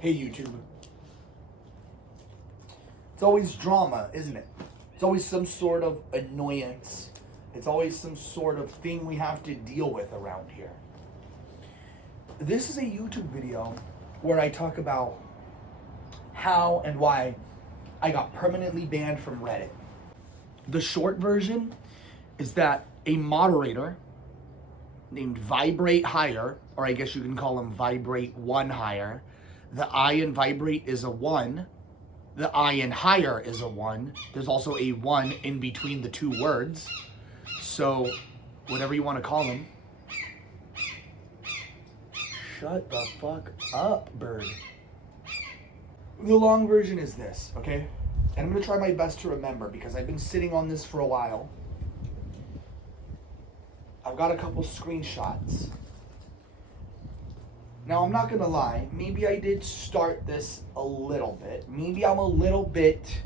Hey YouTube. It's always drama, isn't it? It's always some sort of annoyance. It's always some sort of thing we have to deal with around here. This is a YouTube video where I talk about how and why I got permanently banned from Reddit. The short version is that a moderator named Vibrate Higher, or I guess you can call him Vibrate One Higher. The I in Vibrate is a 1. The I in Higher is a 1. There's also a 1 in between the two words. So, whatever you want to call him. Shut the fuck up, bird. The long version is this, okay? And I'm going to try my best to remember because I've been sitting on this for a while. I've got a couple screenshots. Now, I'm not going to lie. Maybe I did start this a little bit. Maybe I'm a little bit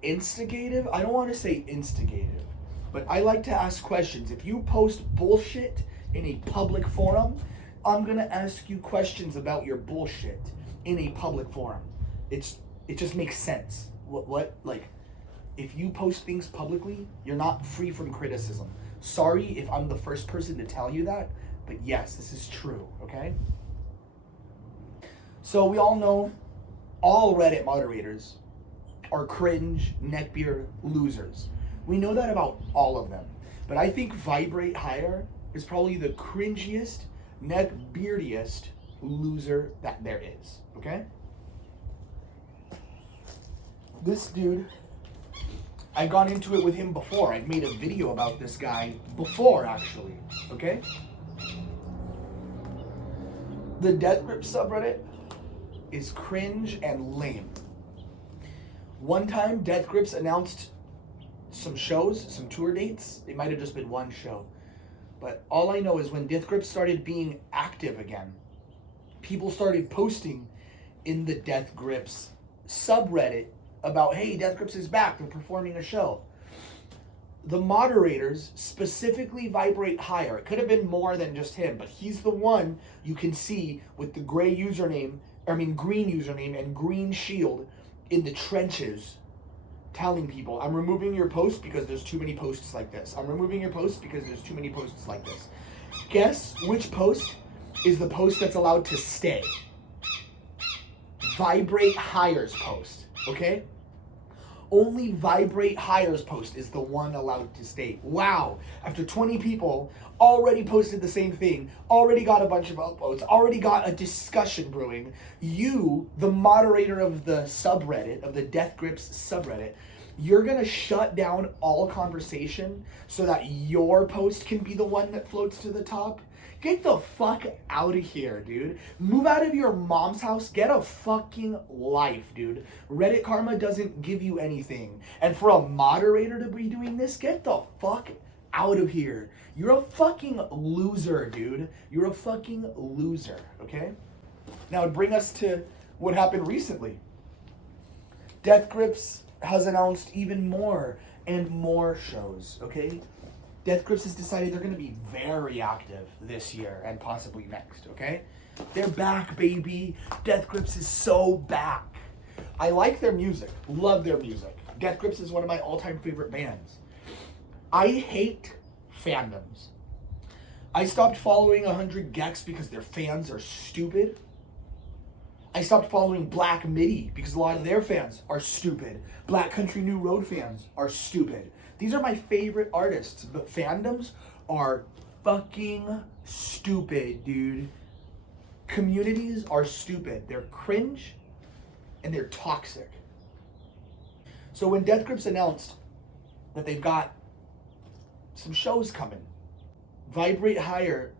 instigative. I don't want to say instigative, but I like to ask questions. If you post bullshit in a public forum, I'm going to ask you questions about your bullshit in a public forum. It just makes sense. What? Like, if you post things publicly, you're not free from criticism. Sorry if I'm the first person to tell you that, but yes, this is true, okay? So we all know all Reddit moderators are cringe, neckbeard losers. We know that about all of them. But I think Vibrate Higher is probably the cringiest, neckbeardiest loser that there is, okay? This dude, I got into it with him before. I've made a video about this guy before, actually, okay? The deathgrips subreddit is cringe and lame. One time, deathgrips announced some shows, some tour dates. It might have just been one show. But all I know is when deathgrips started being active again, people started posting in the deathgrips subreddit about, hey, deathgrips is back, they're performing a show. The moderators specifically Vibrate Higher. It could have been more than just him, but he's the one you can see with the green username and green shield in the trenches telling people, I'm removing your post because there's too many posts like this. I'm removing your post because there's too many posts like this. Guess which post is the post that's allowed to stay? Vibrate Higher's post, okay? Only Vibrate Higher's post is the one allowed to stay. Wow. After 20 people already posted the same thing, already got a bunch of upvotes, already got a discussion brewing, you, the moderator of the subreddit, of the deathgrips subreddit, you're going to shut down all conversation so that your post can be the one that floats to the top? Get the fuck out of here, dude. Move out of your mom's house. Get a fucking life, dude. Reddit karma doesn't give you anything. And for a moderator to be doing this, get the fuck out of here. You're a fucking loser, dude. You're a fucking loser, okay? Now, bring us to what happened recently. deathgrips has announced even more and more shows, okay? deathgrips has decided they're going to be very active this year and possibly next, okay? They're back, baby. deathgrips is so back. I like their music. Love their music. deathgrips is one of my all-time favorite bands. I hate fandoms. I stopped following 100 Gex because their fans are stupid. I stopped following Black Midi because a lot of their fans are stupid. Black Country New Road fans are stupid. These are my favorite artists, but fandoms are fucking stupid, dude. Communities are stupid. They're cringe and they're toxic. So when deathgrips announced that they've got some shows coming, Vibrate Higher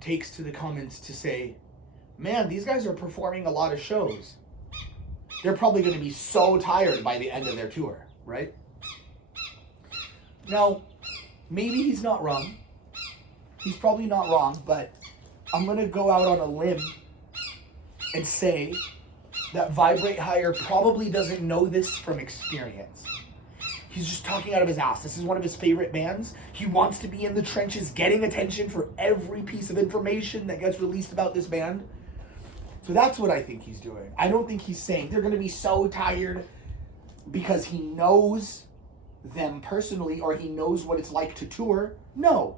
takes to the comments to say, man, these guys are performing a lot of shows. They're probably going to be so tired by the end of their tour, right? Now, maybe he's not wrong. He's probably not wrong, but I'm going to go out on a limb and say that Vibrate Higher probably doesn't know this from experience. He's just talking out of his ass. This is one of his favorite bands. He wants to be in the trenches getting attention for every piece of information that gets released about this band. So that's what I think he's doing. I don't think he's saying they're going to be so tired because he knows them personally or he knows what it's like to tour. No.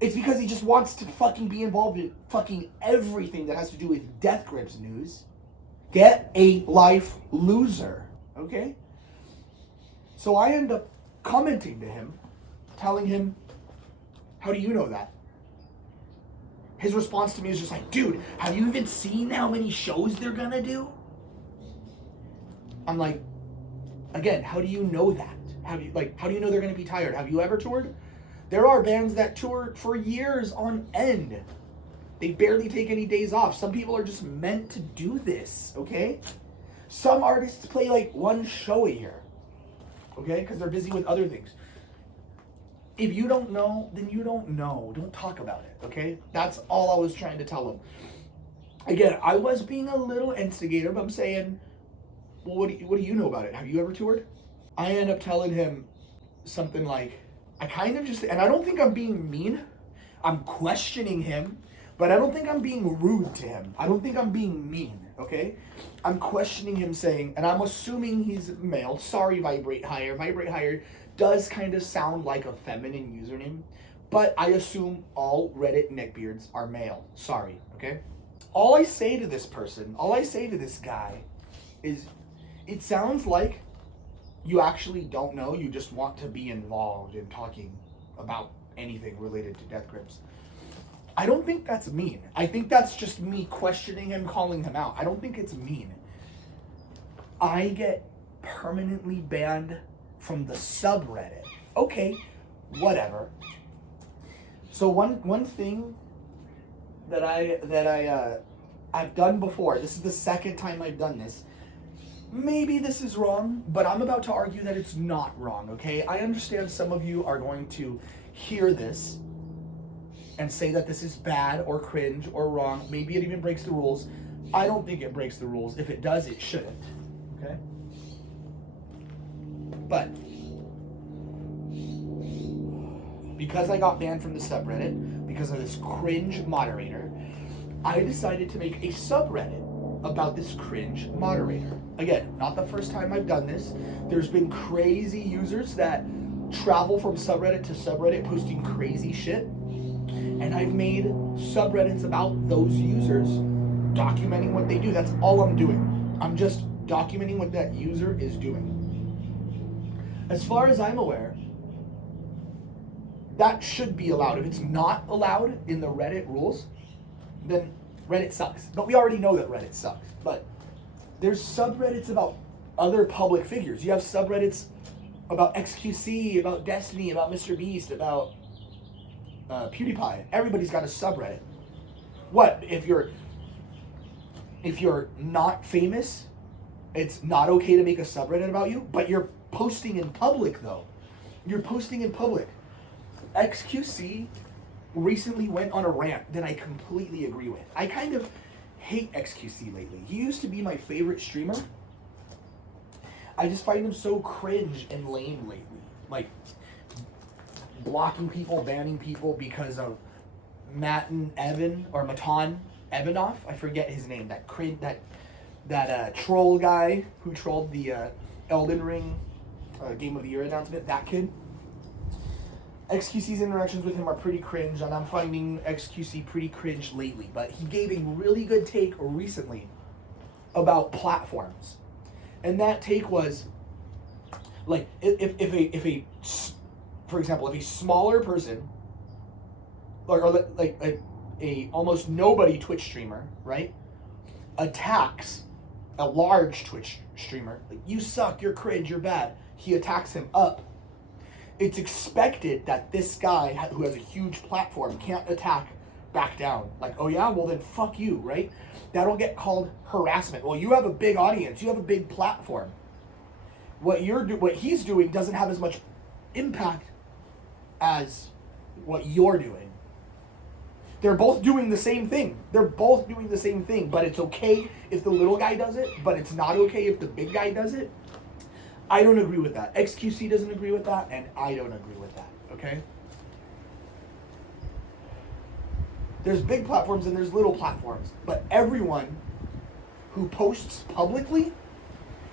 It's because he just wants to fucking be involved in fucking everything that has to do with Death Grips news. Get a life, loser. Okay? So I end up commenting to him, telling him, how do you know that? His response to me is just like, dude, have you even seen how many shows they're gonna do? I'm like, again, how do you know that? How do you know they're gonna be tired? Have you ever toured? There are bands that tour for years on end. They barely take any days off. Some people are just meant to do this, okay? Some artists play like one show a year, okay? Because they're busy with other things. If you don't know, then you don't know. Don't talk about it, okay? That's all I was trying to tell him. Again, I was being a little instigator, but I'm saying, well, what do you know about it? Have you ever toured? I end up telling him something like, I kind of just, and I don't think I'm being mean. I'm questioning him, but I don't think I'm being rude to him. I don't think I'm being mean, okay? I'm questioning him saying, and I'm assuming he's male. Sorry, Vibrate Higher. Vibrate Higher does kind of sound like a feminine username, but I assume all Reddit neckbeards are male. Sorry, okay? All I say to this person, all I say to this guy is, it sounds like you actually don't know, you just want to be involved in talking about anything related to Death Grips. I don't think that's mean. I think that's just me questioning him, calling him out. I don't think it's mean. I get permanently banned from the subreddit. Okay, whatever. So one thing that I've done before, this is the second time I've done this. Maybe this is wrong, but I'm about to argue that it's not wrong, okay? I understand some of you are going to hear this and say that this is bad or cringe or wrong. Maybe it even breaks the rules. I don't think it breaks the rules. If it does, it shouldn't, okay? But because I got banned from the subreddit, because of this cringe moderator, I decided to make a subreddit about this cringe moderator. Again, not the first time I've done this. There's been crazy users that travel from subreddit to subreddit posting crazy shit. And I've made subreddits about those users, documenting what they do. That's all I'm doing. I'm just documenting what that user is doing. As far as I'm aware, that should be allowed. If it's not allowed in the Reddit rules, then Reddit sucks. But we already know that Reddit sucks. But there's subreddits about other public figures. You have subreddits about XQC, about Destiny, about Mr. Beast, about PewDiePie. Everybody's got a subreddit. What if you're not famous? It's not okay to make a subreddit about you, but you're posting in public though. You're posting in public. XQC recently went on a rant that I completely agree with. I kind of hate XQC lately. He used to be my favorite streamer. I just find him so cringe and lame lately. Like, blocking people, banning people because of Matan Evanoff. I forget his name. That troll guy who trolled the Elden Ring Game of the Year announcement. That kid. XQC's interactions with him are pretty cringe, and I'm finding XQC pretty cringe lately. But he gave a really good take recently about platforms, and that take was like for example, if a smaller person, or like a almost nobody Twitch streamer, right, attacks a large Twitch streamer, like, you suck, you're cringe, you're bad, he attacks him up, it's expected that this guy who has a huge platform can't attack back down. Like, oh yeah, well then fuck you, right? That'll get called harassment. Well, you have a big audience, you have a big platform. What he's doing doesn't have as much impact as what you're doing. They're both doing the same thing. But it's okay if the little guy does it, but it's not okay if the big guy does it. I don't agree with that. XQC doesn't agree with that, and I don't agree with that, okay? There's big platforms and there's little platforms, but everyone who posts publicly,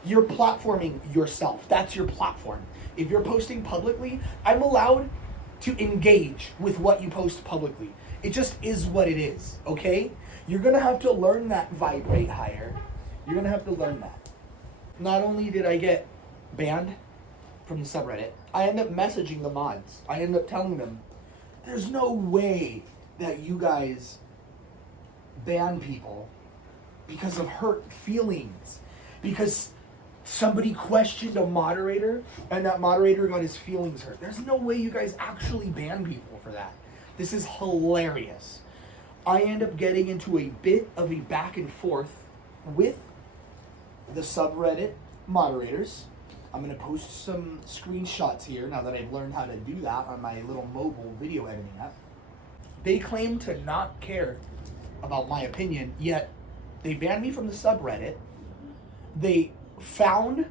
you're platforming yourself. That's your platform. If you're posting publicly, I'm allowed to engage with what you post publicly. It just is what it is, okay? You're gonna have to learn that vibrate higher. You're gonna have to learn that. Not only did I get banned from the subreddit, I end up messaging the mods. I end up telling them, there's no way that you guys ban people because of hurt feelings. Because somebody questioned a moderator and that moderator got his feelings hurt. There's no way you guys actually ban people for that. This is hilarious. I end up getting into a bit of a back and forth with the subreddit moderators. I'm going to post some screenshots here now that I've learned how to do that on my little mobile video editing app. They claim to not care about my opinion, yet they banned me from the subreddit. They found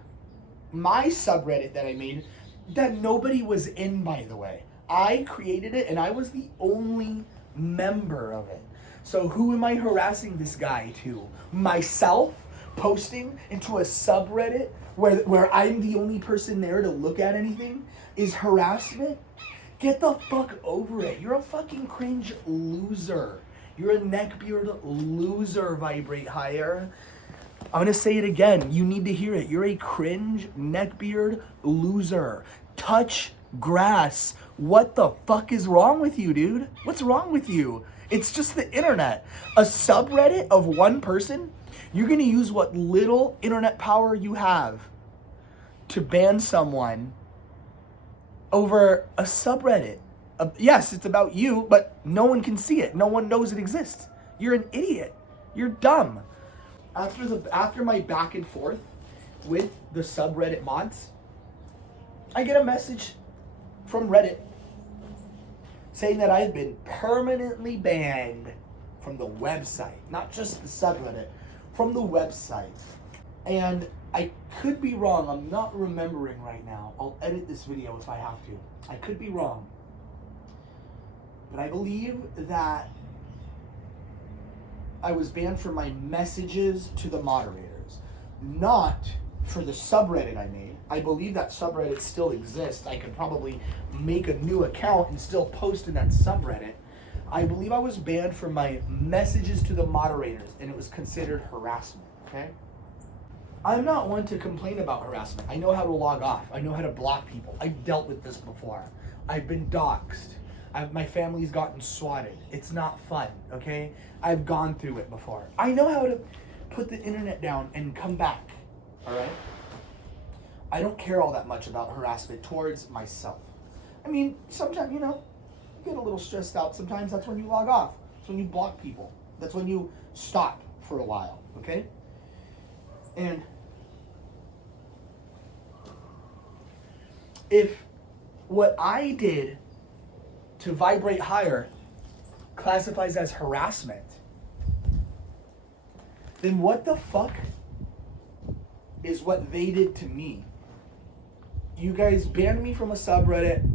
my subreddit that I made that nobody was in, by the way. I created it and I was the only member of it. So who am I harassing this guy to? Myself? Posting into a subreddit where I'm the only person there to look at anything is harassment? Get the fuck over it. You're a fucking cringe loser. You're a neckbeard loser, vibrate higher. I'm gonna say it again. You need to hear it. You're a cringe neckbeard loser. Touch grass. What the fuck is wrong with you, dude? What's wrong with you? It's just the internet. A subreddit of one person? You're gonna use what little internet power you have to ban someone over a subreddit. Yes, it's about you, but no one can see it. No one knows it exists. You're an idiot. You're dumb. After my back and forth with the subreddit mods, I get a message from Reddit saying that I've been permanently banned from the website, not just the subreddit, from the website. And I could be wrong. I'm not remembering right now. I'll edit this video if I have to. I could be wrong. But I believe that I was banned for my messages to the moderators, not for the subreddit I made. I believe that subreddit still exists. I could probably make a new account and still post in that subreddit. I believe I was banned for my messages to the moderators, and it was considered harassment, okay? I'm not one to complain about harassment. I know how to log off. I know how to block people. I've dealt with this before. I've been doxxed. My family's gotten swatted. It's not fun, okay? I've gone through it before. I know how to put the internet down and come back, all right? I don't care all that much about harassment towards myself. I mean, sometimes, you get a little stressed out. Sometimes that's when you log off. That's when you block people. That's when you stop for a while, okay? And if what I did to vibrate higher classifies as harassment, then what the fuck is what they did to me? You guys banned me from a subreddit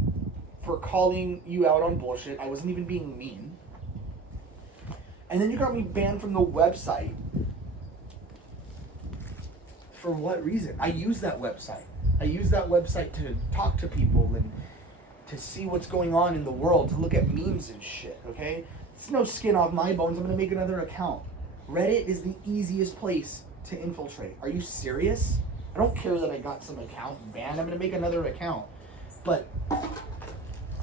for calling you out on bullshit. I wasn't even being mean. And then you got me banned from the website. For what reason? I use that website. I use that website to talk to people and to see what's going on in the world, to look at memes and shit, okay? It's no skin off my bones. I'm gonna make another account. Reddit is the easiest place to infiltrate. Are you serious? I don't care that I got some account banned. I'm gonna make another account. But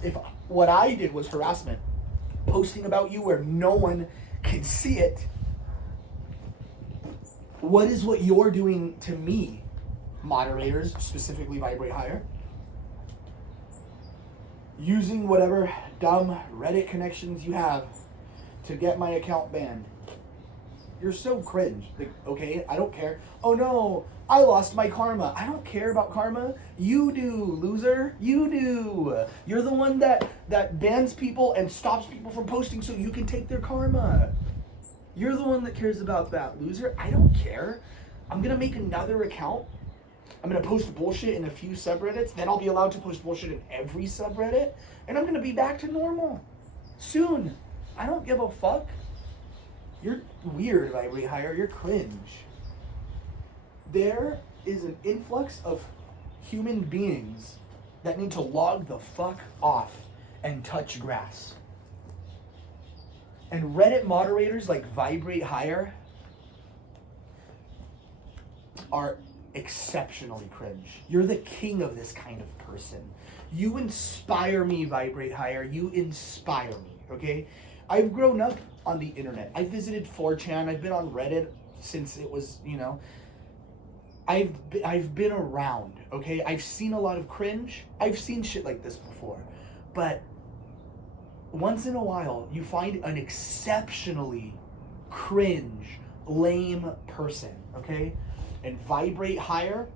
if what I did was harassment, posting about you where no one can see it, what is what you're doing to me, moderators, specifically Vibrate Higher? Using whatever dumb Reddit connections you have to get my account banned. You're so cringe, okay? I don't care. Oh no, I lost my karma. I don't care about karma. You do, loser. You do. You're the one that bans people and stops people from posting so you can take their karma. You're the one that cares about that, loser. I don't care. I'm gonna make another account. I'm gonna post bullshit in a few subreddits. Then I'll be allowed to post bullshit in every subreddit. And I'm gonna be back to normal soon. I don't give a fuck. You're weird, Vibrate Higher. You're cringe. There is an influx of human beings that need to log the fuck off and touch grass. And Reddit moderators like Vibrate Higher are exceptionally cringe. You're the king of this kind of person. You inspire me, Vibrate Higher. You inspire me, okay? I've grown up on the internet. I visited 4chan. I've been on Reddit since it was, you know, I've been around, okay? I've seen a lot of cringe. I've seen shit like this before. But once in a while, you find an exceptionally cringe, lame person, okay? And Vibrate Higher,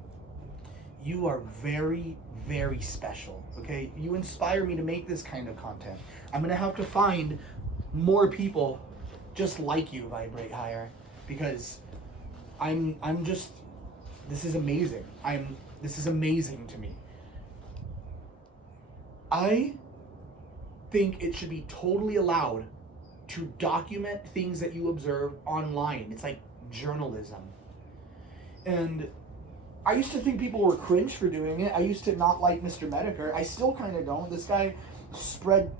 you are very, very special, okay? You inspire me to make this kind of content. I'm gonna have to find more people just like you, Vibrate Higher, because I'm just, this is amazing. This is amazing to me. I think it should be totally allowed to document things that you observe online. It's like journalism. And I used to think people were cringe for doing it. I used to not like Mr. Medicare. I still kind of don't. This guy spread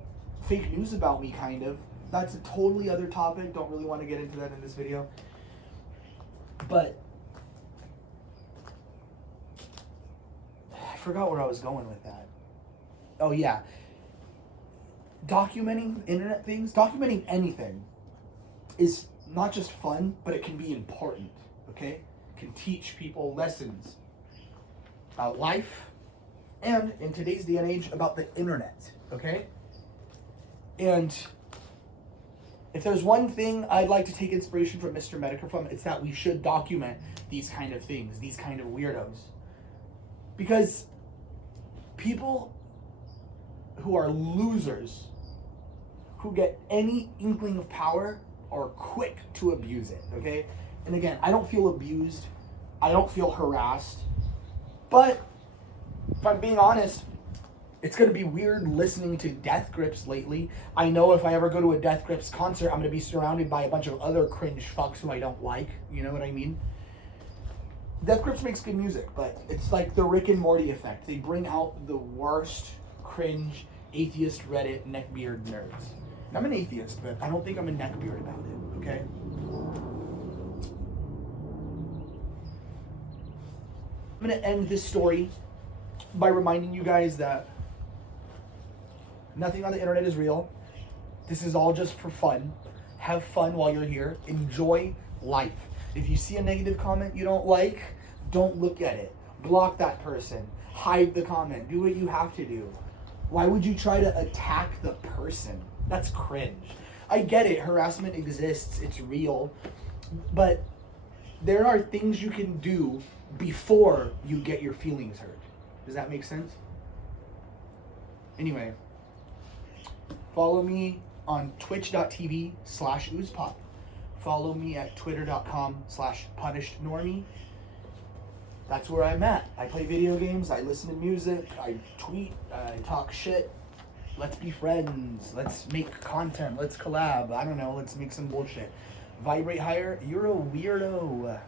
fake news about me, kind of. That's a totally other topic. Don't really want to get into that in this video. But I forgot where I was going with that. Oh, yeah. Documenting internet things, documenting anything is not just fun, but it can be important, okay? Can teach people lessons about life and, in today's day and age, about the internet, okay? And if there's one thing I'd like to take inspiration from Mr. Medicare from, it's that we should document these kind of things, these kind of weirdos. Because people who are losers, who get any inkling of power, are quick to abuse it, okay? And again, I don't feel abused. I don't feel harassed. But if I'm being honest, it's going to be weird listening to Death Grips lately. I know if I ever go to a Death Grips concert, I'm going to be surrounded by a bunch of other cringe fucks who I don't like. You know what I mean? Death Grips makes good music, but it's like the Rick and Morty effect. They bring out the worst, cringe, atheist Reddit neckbeard nerds. And I'm an atheist, but I don't think I'm a neckbeard about it, okay? I'm going to end this story by reminding you guys that nothing on the internet is real. This is all just for fun. Have fun while you're here. Enjoy life. If you see a negative comment you don't like, don't look at it. Block that person. Hide the comment. Do what you have to do. Why would you try to attack the person? That's cringe. I get it. Harassment exists. It's real. But there are things you can do before you get your feelings hurt. Does that make sense? Anyway, follow me on twitch.tv/oozepop. Follow me at twitter.com/punishednormie. That's where I'm at. I play video games, I listen to music, I tweet, I talk shit. Let's be friends. Let's make content. Let's collab. I don't know. Let's make some bullshit. Vibrate Higher. You're a weirdo.